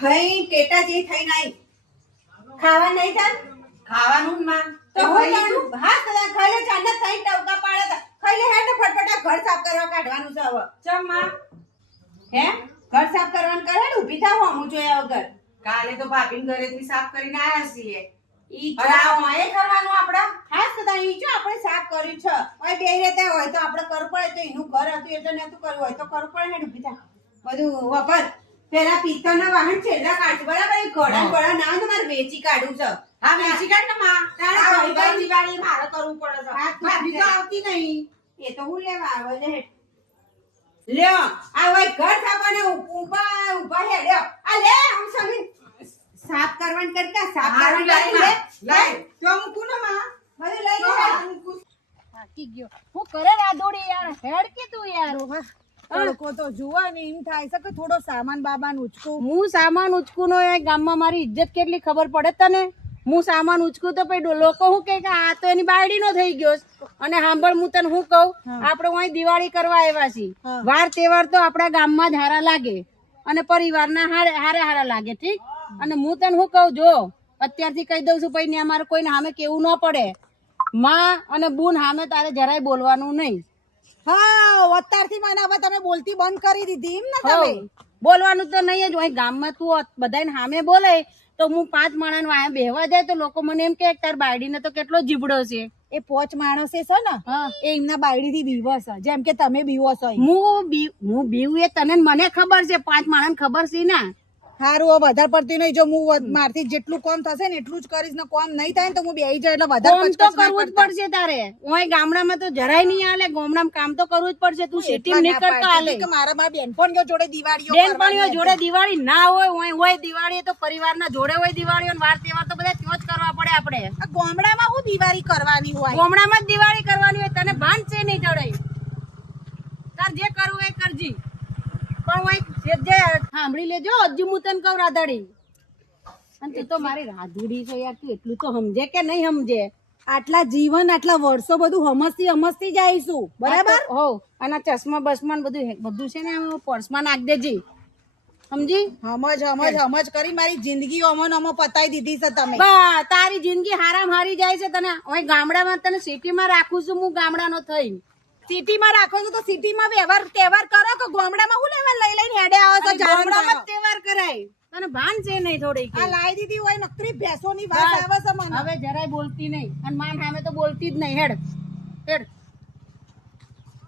ખાઈ ટેટા જે થઈ નહીં ખાવા નહીં તાર ખાવાનું માં. તો હું તારું હા કદા ખાઈ લે ચાંદા ત્રણ ટવકા પાડે તા. ખાઈ લે હેડ ફટફટા ઘર સાફ કરવા કાઢવાનું છે હવે. ચમમાં? હે? ઘર સાફ કરવાનું કરે ને? ઊભી થાવ હું જોયા વગર. કાલે તો ભાભીન ઘરેથી સાફ કરીને આયા છીએ. ઈ અને એ કરવાનું આપડા? હા કદા ઈ જો આપણે સાફ કર્યું છે. ઓય બે રહેતા હોય તો આપણે કરવું પડે. તો એનું ઘર હતું એટલે નતું કરવું હોય તો કરવું પડે હેડ ઊભી થા બધું વપર પેલા પિત્તળના વાહન છેલ્લા કાઢશું. બરાબર? એ ઘોડા ઘોડા ના હોય તો મારે વેચી કાઢવું છે. હા વેચી કાઢ ને માં. તારે ભાઈ ભાઈ દિવાળી મારે કરવું પડે છે. હા, ભાભી તો આવતી નહીં. એ તો હું લેવા આવે લે લ્યો આ હોય ઘર સાફાને ઊભા ઊભા હે લ્યો. આ લે આમ સમી. સાફ કરવાનું કરતા સાફ હારું કરવાનું કરી લે લઈ તો મૂકું ને માં. બધું લઈ. ગયો. હું કરે રાદોડી યાર. હેડ કે તું યાર તડકો તો જુઓ ને એમ થાય છે કે થોડો સામાન બાબા ઉચકું. હું સામાન ઉચકું નો ગામમાં મારી ઇજ્જત કેટલી ખબર પડે તને? હું સામાન ઉચકું તો પછી લોકો હું કે આ તો એની બાયડી નો થઈ ગયો અને સાંભળ હું તને શું કહું? આપણે અહીં દિવાળી કરવા આવ્યા છીએ. વાર તહેવાર તો આપણા ગામમાં જ હારા લાગે. અને પરિવારના હારે હારે હારા લાગે ઠીક? અને હું તને હું કહું? જો અત્યારથી કહી દઉં છું પછી ને અમારે કોઈને સામે કેવું ન પડે. માં અને બુન સામે તારે જરાય બોલવાનું નહીં. હા અત્યારથી મને હવે તમે બોલતી બંધ કરી દીધી. એમ ને તમે? બોલવાનું તો નહીં જ હોય ગામમાં તું બધાને સામે બોલે તો હું પાંચ માણસ વાયા બેહવા જાય તો લોકો મને એમ કે તાર બાયડીને તો કેટલો જીબડો છે. એ પોચ માણસે છે ને હા. એ એમના બાયડી થી બીવો છે. જેમ કે તમે બીવો છો હું બી હું બીવું એ તને મને ખબર છે પાંચ માણસ ખબર છે ના. હારું હવે વધારે પડતી નહીં. જો હું મારથી જેટલું કોમ થશે ને એટલું જ કરીશ ને કોમ નહીં થાય ને તો હું બેહી જાય એટલે વધારે કામ તો કરવું જ પડશે તારે. ઓય ગામડામાં તો જરાય નહીં આલે ગામડામાં કામ તો કરવું જ પડશે. તું સિટી એટલા નહીં કરતો પાડતી કે મારા મારા બેનપણીઓ જોડે દિવાળીઓ બેનપણીઓ જોડે દિવાળી ના હોય હોય હોય દિવાળી તો પરિવારના જોડે હોય દિવાળી અને વાર તહેવાર તો બધા ત્યાં જ કરવા પડે આપણે. ગામડામાં હું દિવાળી કરવાની હોય? ગામડામાં જ દિવાળી કરવાની હોય તને ભાન છે નહીં જોડે તાર જે કરવું એ કરજી. સાંભળી લેજો હજી હું તને કહું રાધાડી. અને તું તો મારી રાધુડી છે યાર તું એટલું તો સમજે કે નહીં સમજે? આટલા જીવન આટલા વર્ષો બધું હમસતી હમસતી જઈશું. બરાબર? હો અને ચશ્મા બસમાં બધું બધું છે ને પર્સમાં નાખ દેજે. સમજી? હમજ હમજ હમજ કરી મારી જિંદગી અમન અમો પતાઈ દીધી છે તમે. તારી જિંદગી હારામ હારી જાય છે તને. હવે ગામડામાં તને સિટીમાં રાખું છું હું ગામડાનો થઈ સિટીમાં રાખો છો તો સિટીમાં વ્યવહાર તહેવાર કરો કે ગામડામાં હું લેવા લઈ લઈને હેડે આવો છો? ગામડામાં જ તહેવાર કરાય. અને ભાન છે નહીં થોડી આ લાઈ દીધી હોય નકરી ભેંસોની વાત આવે છે મને. હવે જરાય બોલતી નહીં. અને માન સામે તો બોલતી જ નહીં. હેડ. હેડ.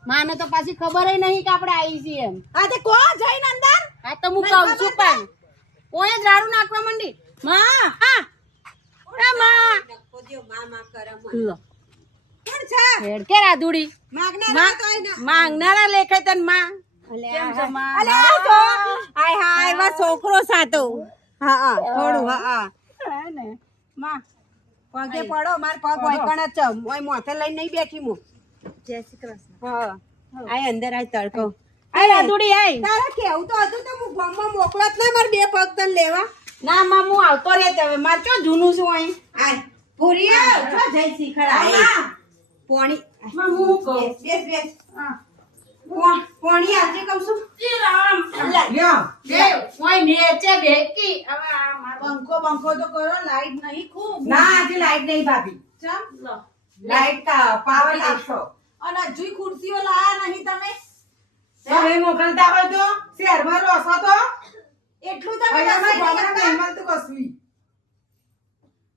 માને તો પાછી ખબર નહીં કે આપણે આવી છીએ એમ. આ તે કો જઈને અંદર આ તો હું કહું છું પણ કોઈ જ નાખવા માંડી. માં. હા. એ માં. લો. કોણ છે. હેડ કે રાધુડી? માગનારા લેખે તનમાં? માં? હાય હાય. એમાં છોકરો સાતો હા હા થોડું હા હા. ને. માં પગે પડો માર પગ હોય કણ જ ઓય મોથે લઈને નહીં બેઠી જય શ્રી કૃષ્ણ. હા. આય અંદર આય તડકો. આ રાધુડી આય. તારે કેવું તો હતું તો હું ગામમાં મોકલો ના મારે બે પગ તને લેવા? ના માં હું આવતો રે હવે માર ચો જૂનું છું અહીં આય પૂરી આવ. જય શિખર આય. પોણી માં હું કહું? બેસ બેસ બેસ. હા પો- પોણી આવજે કહું છું. ઈ રામ. લ્યો જે ઓય નેચે બેકી હવે આ પંખો પંખો તો કરો લાઈટ નહીં ખૂબ. ના આજે લાઈટ નહીં ભાભી. ચમ? લો. લાઈટ કા પાવર લાગશો અને હજુય ખુરશીઓ લાયા નહીં તમે. તમે મોકલતા હોય તો? શહેરમાં રોસો તો? એટલું તમે? નહીં મળતું કશું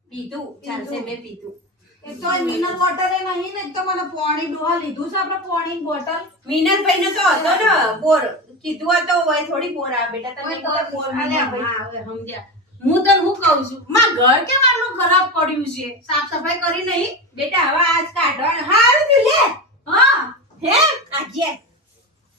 પીધું. ચાલશે મેં પીધું. એક તો મિનરલ વોટર એ નહીં ને એક તો મને પાણી ડોહા લીધું છે આપણે પાણીની બોટલ. મિનલભાઈ ને તો હતો ને બોર. કીધું હતો હોય થોડી બોર આવે બેટા તમે બોર બોર હવે સમજ્યા. હું તને હું કહું છું માં ઘર કેમ આટલું ખરાબ પડ્યું છે? સાફ સફાઈ કરી નહીં? બેટા હવે આજ કાઢવા હારું થયું લે. હા હે? આજે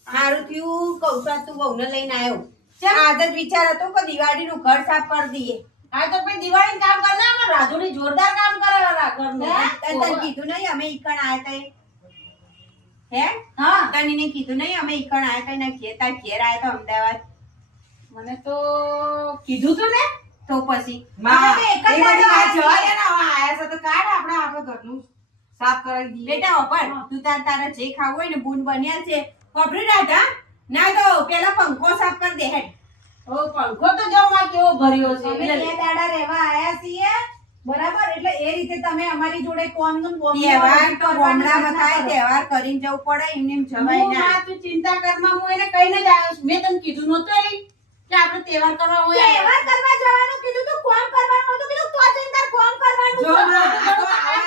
હારું થયું કહું તું વહુને લઈને આવ્યો. આજ જ વિચાર હતો કે દિવાળીનું ઘર સાફ કરી દઈએ. આ તો પછી દિવાળી કામ કરે ને રાધુડી જોરદાર કામ કરે રા ઘરનું. તને તને કીધું નહીં અમે ઈકણ આયા તઈ હે? હા. તને ને કીધું નહીં અમે ઈકણ આયા તઈ ના ઘેર તાર ઘેર આયા તો અમદાવાદ. મને તો કીધું તું ને? તો પછી? માં એક જ વાત જવા દે ને આયા છે તો કાઢ આપણે આપણું ઘરનું સાફ કરાવી બેટા ઓપર તું તાર તારે જે ખાવું હોય ને બૂન બન્યા છે. કોપરી રાધા. ના તો પેલા પંખો સાફ કરી દે હેડ. પંખો તો જો માં કેવો ભર્યો છે. અમે બે દાડા રહેવા આયા છીએ. બરાબર? એટલે એ રીતે તમે અમારી જોડે કોમનું તહેવાર તો ગામડામાં તહેવાર કરીને જવું પડે એમને એમ જવાય હું ના. તું ચિંતા કરમાં હું એને કહીને જ આવ્યો છું. મેં તને કીધું નહોતું એલી કે આપણે તહેવાર કરવા હોય તહેવાર કરવા જવાનું કીધું તું કોમ કરવાનું હતું કીધું તો ચિંતા કોમ કરવાનું જો આ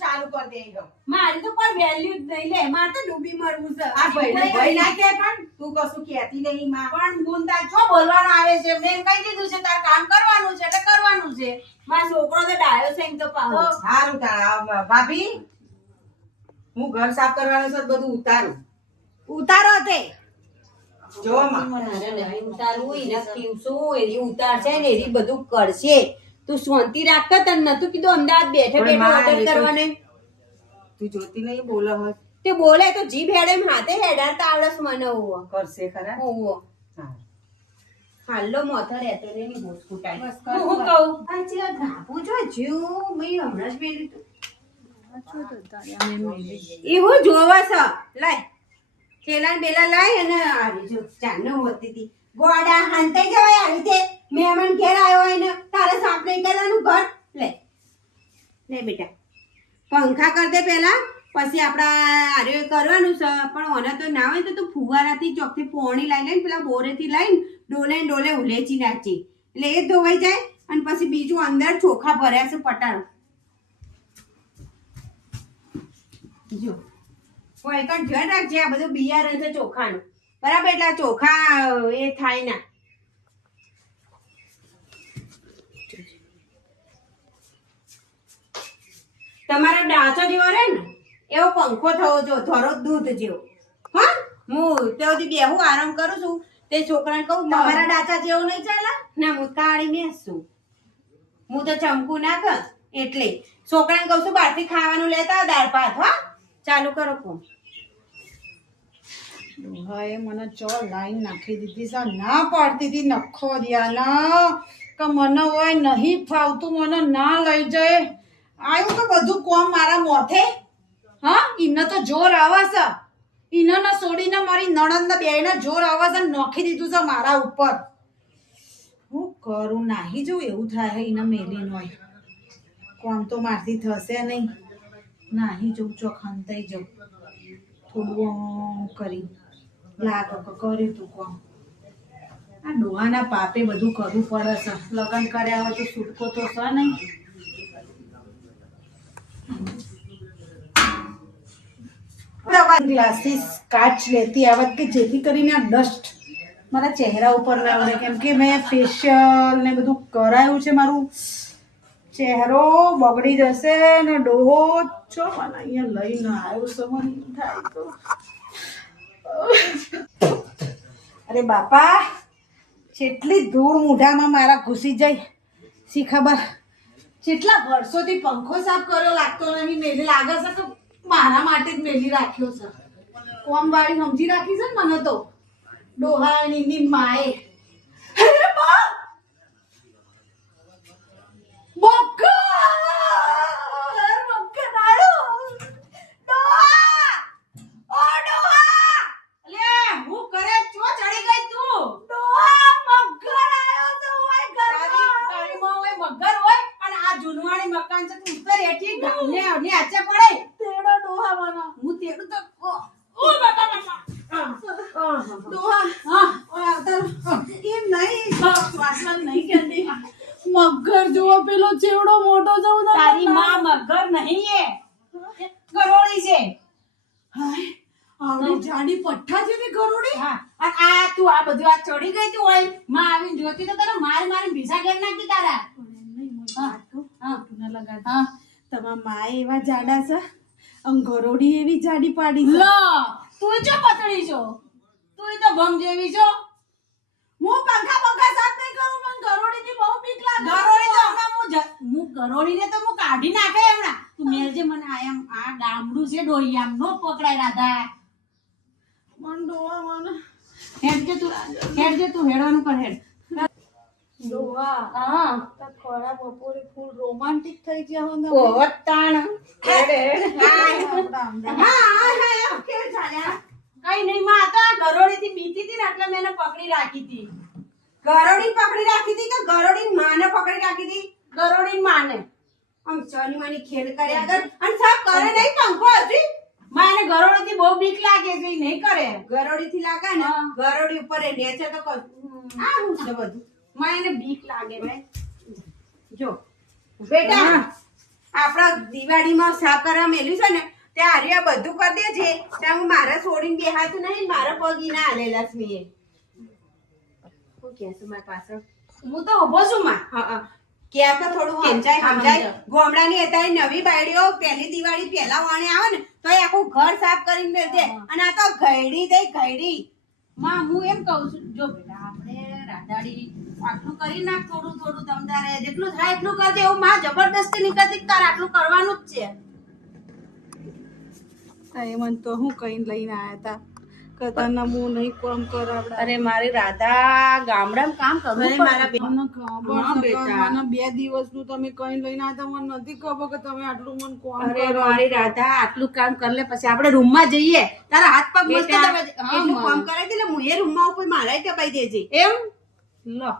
ચાલુ કરી દેજો મારે તો કોઈ વેલ્યુ જ નહીં લે મારે તો ડૂબી મરવું છે. આ ભાઈ ભાઈ ના કે પણ તું કશું કહેતી નહીં માં. પણ ગુણ તાર છો બોલવાનું આવે છે મેં કહી દીધું છે તાર કામ કરવાનું છે એટલે કરવાનું છે. મારો છોકરો તો ડાયો છે એમ તો પાહો સારું તારા ભાભી હું ઘર સાફ કરવાનું છે બધું ઉતારું. ઉતારો તે. જો માં. ઉતારું નહીં ઉતારવું એ એરી ઉતારશે ને એ બધું કરશે. તું શાંતિ રાખ કે તને નતું કીધું અમદાવાદ બેઠે બેઠે ઓર્ડર કરવાને? તું જોતી નહીં બોલે હોય તે બોલે તો જીભ હેડે હાથે હેડાડતા આવડે છે મને ઓવો કરશે ખરા? ઓવો હાલો મોથો રહેતો રે ની હોશ કુટાઈ હું હું કહું? આ જે જો જીવ મેં હમણાં જ હતું. એવું જોવા છે લાય થેલા બેલા લાય અને આવી જો ચાનો હોતી હતી. ગોડા હાંતાઈ જવાય આવી રીતે મહેમાન ઘેર આવ્યો હોય ને પંખા કર દે પછી આપણા આરે કરવાનું છે. પણ ઓને તો ના હોય તો તું ફુવારાથી ચોકથી પોણી લાઈ લઈને, પેલા બોરેથી લઈને ડોલે ડોલે ઉલેચી નાખજે. એટલે એ ધોવાઈ જાય. અને પછી બીજું અંદર ચોખા ભર્યા છે પટાળ. જો. કોઈ કણ ધ્યાન રાખજે આ બધું બિયારણ છે ચોખાનું. બરાબર? એટલે ચોખા એ થાય ના. તમારો ડાચો જેવો રહે ને એવો પંખો થવો જો થોડો દૂધ જેવો. હા હું ત્યાંથી બેહું આરામ કરું છું. તે છોકરાને કહું તમારા ડાચા જેવો નહીં ચાલે? ના હું કાળી બેસું. હું તો ચમકું ના કર એટલે. છોકરાને કહું છું બહારથી ખાવાનું લેતા દાળ ભાત હા? ચાલુ કરો કોણ ડોહાએ મને ચો લાઈન નાખી દીધી છે ના પાડતી હતી નખો દિયાલા કે મને હોય નહીં ફાવતું મને ના લઈ જાય. આવ્યું તો બધું કોમ મારા મોથે? હા ઈને તો જોર આવે છે. ઈને ને છોડીને મારી નણંદ ને બેયને જોર આવે છે નોખી દીધું છે મારા ઉપર. હું કરું નાહી જોઉં એવું થાય ઈને મેલી હોય. કોમ તો મારથી થશે નહીં. નાહી જોઉં ચોખાન થઈ જાઉં. થોડું કરી. લાગ કર્યું તું કોમ. આ ડોહાના પાપે બધું કરવું પડે છે. લગ્ન કર્યા હોય તો છૂટકો તો છે નહીં. ગ્લાસીસ કાચ લેતી આવત કે જેથી કરીને આ ડસ્ટ મારા ચહેરા ઉપર ના આવડે કેમ કે મેં ફેશિયલ ને બધું કરાયું છે મારું. ચહેરો બગડી જશે ને ડોહો છો મને અહીંયા લઈને આવ્યો સમજ થાય તો. અરે બાપા, જેટલી ધૂળ મૂઢામાં મારા ઘૂસી જાય, શી ખબર? જેટલા વર્ષોથી પંખો સાફ કર્યો, લાગતો નહીં, મેં લાગે છે કે મારા માટે જ મેલી રાખ્યો છે. કોમ વાળી સમજી રાખી છે ને મને તો? ડોહાણીની માએ. મગર જોવો પેલો ચેવડો મોટો જવું તારી માં મગર નહીં એ કરોડી છે આવડી જાડી પઠ્ઠા જેવી ગરુડી હા અને આ તું આ બધું આ ચડી ગઈ તું હોયમાં આવીને જોતી તો તને માર માર ભીસા ઘેર નાખી તારા. હા હા. હા તમારા માએ એવા જાડા છે? અંગરોડી ગરોડી એવી જાડી પાડી છે. લો તું જો પતળી છો? તું તો ભંગ જેવી છો. હું પંખા પંખા સાફ નહીં કરું મને ગરોડીની બહુ બીક લાગે. ગરોળી તો હમણાં હું હું ગરોળીને તો હું કાઢી નાખે હમણાં. તું મેલજે મને આ એમ આ ગામડું છે ડોહી નો પકડાય રાધા મન ડોવા મને. હેડજે તું હેડજે તું હેડવાનું કર હેડ. ડોહા હા. તા ખરા બપોરે ફૂલ રોમાન્ટિક થઈ ગયા હો ને હેડ હેડ. હા હા હા. કેવું ચાલે આ? કઈ નહીં માં હતા ગરોળી થી બીતી હતી ને એટલે મેં એને પકડી રાખી હતી. ગરોડી પકડી રાખી હતી કે ગરોડી માને પકડી રાખી હતી? ગરોડી માને. આમ ચની માની ખેલ કર્યા કર. અને સાહેબ કરે નહીં પંખો હજી? માને ગરોડી થી બહુ બીક લાગે છે નહીં કરે. ગરોડી થી લાગે ને? ગરોળી ગરોડી ઉપર એ નેચે તો આ હું છે બધું. માને બીક લાગે ને જો. બેટા આપણા દિવાળીમાં સાફ કરવા મેલ્યું છે ને ત્યાં આર્યા બધું કરી દે છે. ત્યાં હું મારા છોડીને બેહાતું નહીં મારા પગી ના હાલેલા છે પાછળ? હું તો ઊભો છું માં. હા હા. ક્યાં થોડું સમજાય સમજાય. સમજાય. ગોમડાની અત્યારે નવી બાયડીઓ પહેલી દિવાળી પહેલા વાણે આવે ને તો એ આખું ઘર સાફ કરીને મેળ દે. અને આ તો ઘયડી દઈ ઘયડી. માં હું એમ કહું છું જો બેટા આપણે રાધાડી આટલું કરી નાખ થોડું થોડું તમતારે જેટલું થાય એટલું કરજે. એવું માં જબરદસ્તી નીકળતી કરતી આટલું કરવાનું જ છે. એ મને તો હું કઈ લઈને આયા તા? કે તને હું નહીં કામ કરાવડા અરે મારી રાધા ગામડામાં કામ કરવું મારા બે- મને ખબર હા, છે કે બેટા. મને બે દિવસનું તમે કઈ લઈને આયા મને નથી ખબર કે તમે આટલું મને કોમ અરે મારી રાધા આટલું કામ કરી લે પછી આપણે રૂમમાં જઈએ. તારા હાથ પગ મસ્ત. એટલું માં. કામ કરાવી દે હું એ રૂમમાં ઉપર મારા દબાઈ દેજે. એમ? લો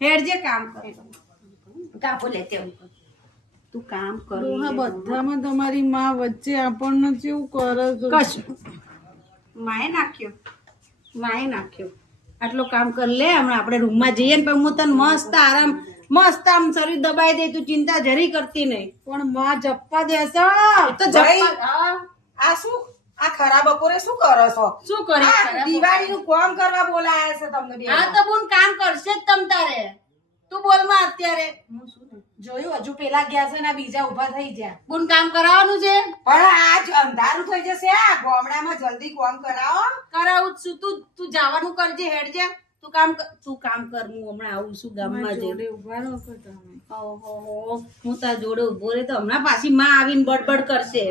હેડ જે કામ કરે. કાપો લે તેવું તું કામ કર હા બધામાં તમારી માં વચ્ચે આપણને કેવું કરે છે? કશું. માએ નાખ્યો. માએ નાખ્યો. આટલું કામ કર લે હમણાં આપણે રૂમમાં જઈએ ને પણ હું તને મસ્ત આરામ મસ્ત આમ શરીર દબાઈ દે તું ચિંતા જરી કરતી નહીં. પણ માં જપ્પા દેશે તો ભાઈ. આ શું? આ ખરા બપોરે શું કરો છો? શું કરી દિવાળી નું કામ કરવા બોલાયા છે તમને હા તો બોન કામ કરશે જ તમ તારે. તું બોલમાં અત્યારે. હું શું જોયું હજુ પેલા ગયા છે ને બીજા ઊભા થઈ ગયા. બુન કામ કરાવવાનું છે? પણ આજ અંધારું થઈ જશે આ. ગામડામાં જલ્દી કામ કરાવો. કરાવું છું. તું તું જવાનું કરજે હેડ જા તું કામ તું કામ કર. હું હમણાં આવું છું ગામમાં જોડે ઊભા રહો તમે. ઓહો હું. તાર જોડે ઊભો રહે તો હમણાં પાછી માં આવીને બડબડ કરશે.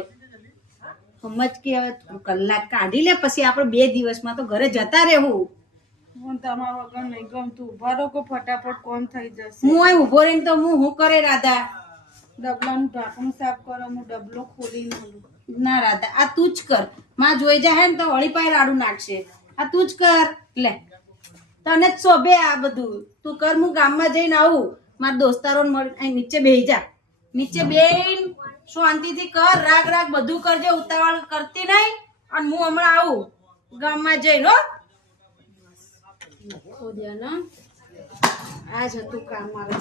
સમજ કે કલાક કાઢી લે પછી આપણે બે દિવસમાં તો ઘરે જતા રહેવું. મને તમારો વગર નહીં ગમતું. ઊભા રહો ફટાફટ કોમ થઈ જશે. હું અહીં ઊભો રહીને તો હું હું કરે રાધા? ડબલાનું ઢાંકણું સાફ કરો હું ડબલો આલું. ના રાધા આ તું જ કર. માં જોઈ જાય ને તો વળી પાય લાડુ નાખશે. આ તું જ કર. લે. તને જ શોભે આ બધું. તું કર હું ગામમાં જઈને આવું. મારા દોસ્તારોને મળી નીચે બેહી જા. નીચે બેન શાંતિથી કર રાગ રાગ બધું કરજે ઉતાવળ કરતી નહીં. અને હું હમણાં આવું ગામમાં જઈને હો. આ જ હતું કામ મારે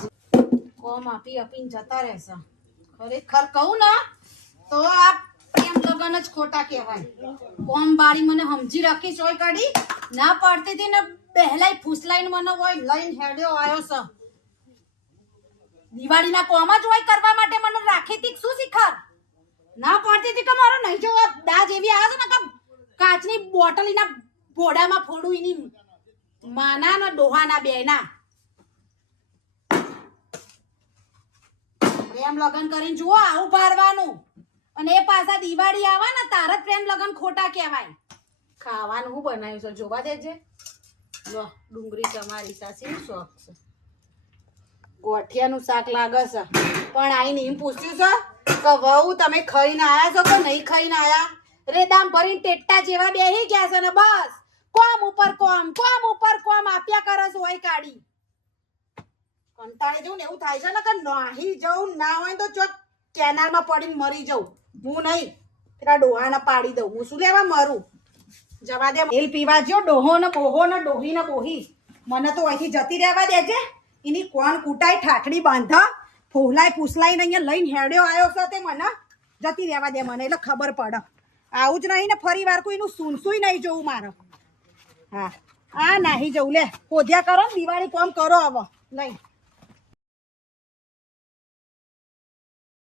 કોમ આપી આપીને જતા રહેશે ખરેખર કહું ને, તો આ જ ખોટા કહેવાય. કોમ બાળી મને સમજી રાખી સોય કાઢી. ના પાડતી હતી ને પહેલાય ફૂસલાઈને મને હોય લઈને હેડ્યો આવ્યો છે. દિવાળીના કોમ જ હોય કરવા માટે મને રાખી હતી શું શીખર? ના પાડતી હતી કે મારો નહીં જો દાજ એવી આવે છે ને કે કાચની બોટલીના ભોડામાં ફોડું એની માના ને ડોહાના બેના પ્રેમ લગન કરીને જુઓ આવું પારવાનું અને એ પાછા દિવાળી આવે ને તાર જ પ્રેમ લગન ખોટા કહેવાય. ખાવાનું હું બનાવ્યું છે, જોવા દેજે. લો, ડુંગળી તમારી સાસી, શોખ છે. ગોઠિયાનું શાક લાગે છે. પણ આઈને એમ પૂછ્યું છે કે, વહુ, તમે ખાઈને આવ્યા છો કે નહીં ખાઈને આયા? રેદામ ભરીને ટેટા જેવા બેહી ગયા છે ને બસ. કોમ ઉપર કોમ કોમ ઉપર કોમ, આપ્યા કરે છે હોય કાઢી કંટાળી જવું ને એવું થાય છે ને કે નાહી જવું ના હોય તો ચોક કેનાલમાં પડીને મરી જવું હું નહીં, પેલા ડોહાને પાડી દઉં. હું શું લેવા મરું? જવા દે એલ પીવા જો ડોહો ને બોહો ને ડોહી ને બોહી મને તો અહીંથી જતી રહેવા દેજે. એની કોણ કૂટાઈ ઠાકડી બાંધા? ફોહલાય ફૂસલાઈને અહીંયા લઈને હેડ્યો આવ્યો છે તે મને. જતી રહેવા દે મને, એટલે ખબર પડે. આવું જ નહીં ને ફરી વાર કોઈનું સુનસુય નહીં જોવું મારે. હા. આ નાહી જવું. લે પોધ્યા કરો દિવાળી કોમ કરો હવે લઈ.